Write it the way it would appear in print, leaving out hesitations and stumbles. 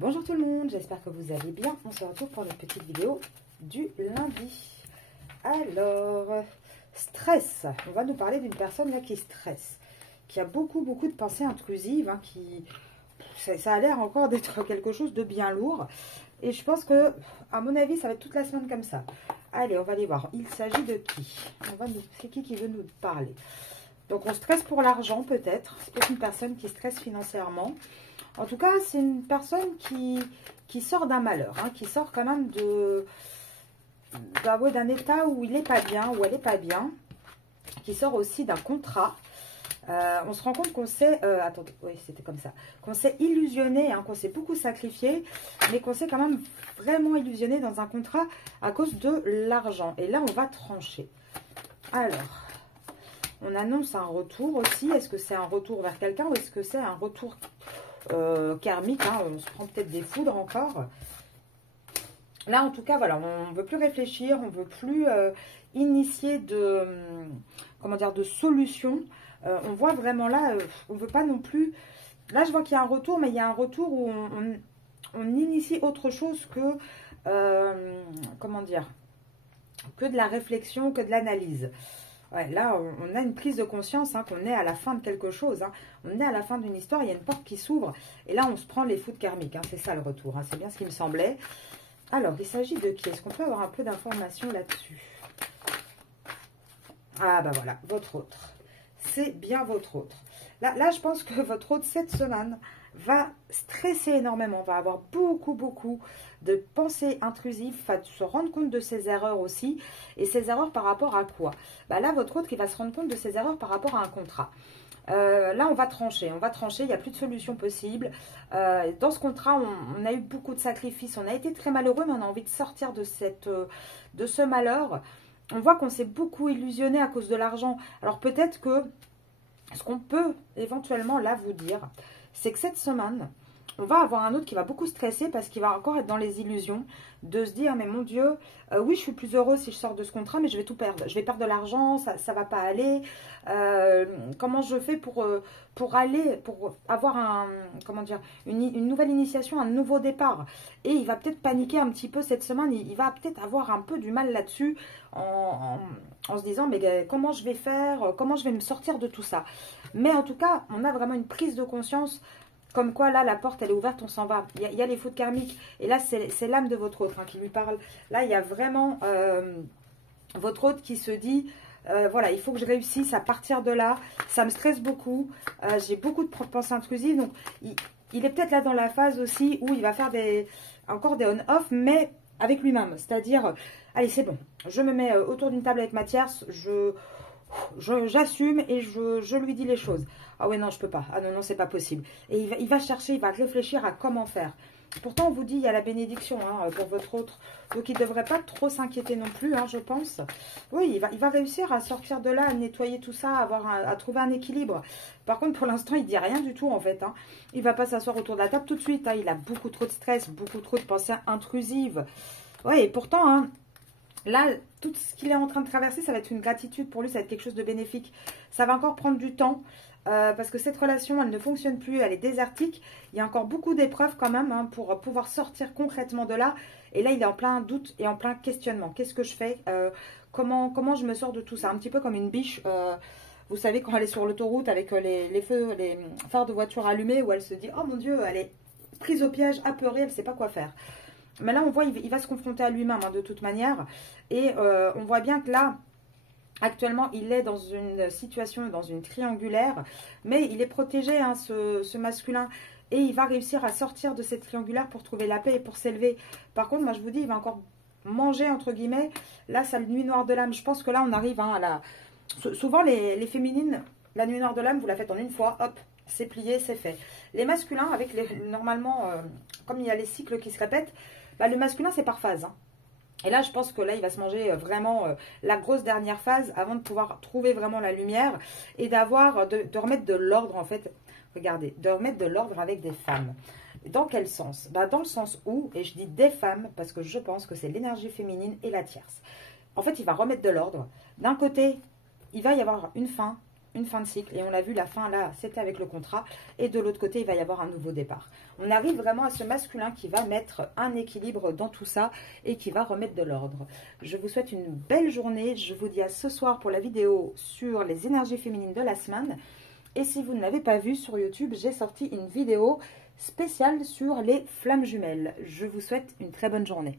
Bonjour tout le monde, j'espère que vous allez bien. On se retrouve pour une petite vidéo du lundi. Alors, stress. On va nous parler d'une personne là qui stresse, qui a beaucoup de pensées intrusives, hein, ça a l'air encore d'être quelque chose de bien lourd. Et je pense que, à mon avis, ça va être toute la semaine comme ça. Allez, on va aller voir. Il s'agit de qui? C'est qui veut nous parler? Donc, on stresse pour l'argent peut-être. C'est peut-être une personne qui stresse financièrement. En tout cas, c'est une personne qui sort d'un malheur, hein, qui sort quand même d'un état où il n'est pas bien, où elle n'est pas bien, qui sort aussi d'un contrat. On se rend compte qu'on s'est, attendez, oui, c'était comme ça, qu'on s'est illusionné, hein, qu'on s'est beaucoup sacrifié, mais qu'on s'est quand même vraiment illusionné dans un contrat à cause de l'argent. Et là, on va trancher. Alors, on annonce un retour aussi. Est-ce que c'est un retour vers quelqu'un ou est-ce que c'est un retour karmique, hein, on se prend peut-être des foudres encore. Là, en tout cas, voilà, on ne veut plus réfléchir, on ne veut plus initier de solution. On voit vraiment là, on ne veut pas non plus... Là, je vois qu'il y a un retour, mais il y a un retour où on initie autre chose que, comment dire, que de la réflexion, que de l'analyse. Ouais, là, on a une prise de conscience, hein, qu'on est à la fin de quelque chose. Hein. On est à la fin d'une histoire, il y a une porte qui s'ouvre. Et là, on se prend les foudres karmiques. Hein, c'est ça le retour. Hein, c'est bien ce qui me semblait. Alors, il s'agit de qui? Est-ce qu'on peut avoir un peu d'informations là-dessus? Ah, bah voilà, votre autre. C'est bien votre autre. Là, je pense que votre autre, cette semaine, va stresser énormément. Va avoir beaucoup de pensées intrusives, va se rendre compte de ses erreurs aussi. Et ses erreurs par rapport à quoi? Bah là, votre autre, il va se rendre compte de ses erreurs par rapport à un contrat. Là, on va trancher, il n'y a plus de solution possible. Dans ce contrat, on a eu beaucoup de sacrifices, on a été très malheureux, mais on a envie de sortir de ce malheur. On voit qu'on s'est beaucoup illusionné à cause de l'argent. Alors peut-être que ce qu'on peut éventuellement là vous dire, c'est que cette semaine, on va avoir un autre qui va beaucoup stresser parce qu'il va encore être dans les illusions de se dire, mais mon Dieu, oui, je suis plus heureux si je sors de ce contrat, mais je vais tout perdre. Je vais perdre de l'argent, ça ne va pas aller. Comment je fais pour avoir une nouvelle initiation, un nouveau départ? Et il va peut-être paniquer un petit peu cette semaine. Il va peut-être avoir un peu du mal là-dessus en se disant, mais comment je vais faire? Comment je vais me sortir de tout ça? Mais en tout cas, on a vraiment une prise de conscience. Comme quoi, là, la porte, elle est ouverte, on s'en va. Il y a les foudres karmiques. Et là, c'est l'âme de votre autre, hein, qui lui parle. Là, il y a vraiment votre autre qui se dit, voilà, il faut que je réussisse à partir de là. Ça me stresse beaucoup. J'ai beaucoup de pensées intrusives. Donc, il est peut-être là dans la phase aussi où il va faire encore des on-off, mais avec lui-même. C'est-à-dire, allez, c'est bon. Je me mets autour d'une table avec ma tierce. J'assume et je lui dis les choses. Ah ouais, non, je peux pas. Ah non, c'est pas possible. Et il va chercher, il va réfléchir à comment faire. Pourtant, on vous dit, il y a la bénédiction, hein, pour votre autre. Donc, il ne devrait pas trop s'inquiéter non plus, hein, je pense. Oui, il va réussir à sortir de là, à nettoyer tout ça, à trouver un équilibre. Par contre, pour l'instant, il ne dit rien du tout, en fait. Hein. Il ne va pas s'asseoir autour de la table tout de suite. Hein. Il a beaucoup trop de stress, beaucoup trop de pensées intrusives. Oui, et pourtant, hein, là, tout ce qu'il est en train de traverser, ça va être une gratitude pour lui, ça va être quelque chose de bénéfique. Ça va encore prendre du temps, parce que cette relation, elle ne fonctionne plus, elle est désertique. Il y a encore beaucoup d'épreuves quand même, hein, pour pouvoir sortir concrètement de là. Et là, il est en plein doute et en plein questionnement. Qu'est-ce que je fais? Comment je me sors de tout ça? Un petit peu comme une biche, vous savez, quand elle est sur l'autoroute avec les phares de voiture allumés, où elle se dit, oh mon Dieu, elle est prise au piège, apeurée, elle ne sait pas quoi faire. Mais là, on voit, il va se confronter à lui-même, hein, de toute manière. Et on voit bien que là, actuellement, il est dans une situation, dans une triangulaire. Mais il est protégé, hein, ce masculin. Et il va réussir à sortir de cette triangulaire pour trouver la paix et pour s'élever. Par contre, moi, je vous dis, il va encore manger, entre guillemets. Là, c'est la nuit noire de l'âme. Je pense que là, on arrive, hein, à la... Souvent, les féminines, la nuit noire de l'âme, vous la faites en une fois. Hop, c'est plié, c'est fait. Les masculins, avec normalement, comme il y a les cycles qui se répètent, bah, le masculin, c'est par phase. Hein. Et là, je pense que là, il va se manger vraiment la grosse dernière phase avant de pouvoir trouver vraiment la lumière et de remettre de l'ordre, en fait. Regardez, de remettre de l'ordre avec des femmes. Dans quel sens? Bah, dans le sens où, et je dis des femmes, parce que je pense que c'est l'énergie féminine et la tierce. En fait, il va remettre de l'ordre. D'un côté, il va y avoir une fin une fin de cycle. Et on l'a vu, la fin, là, c'était avec le contrat. Et de l'autre côté, il va y avoir un nouveau départ. On arrive vraiment à ce masculin qui va mettre un équilibre dans tout ça et qui va remettre de l'ordre. Je vous souhaite une belle journée. Je vous dis à ce soir pour la vidéo sur les énergies féminines de la semaine. Et si vous ne l'avez pas vu sur YouTube, j'ai sorti une vidéo spéciale sur les flammes jumelles. Je vous souhaite une très bonne journée.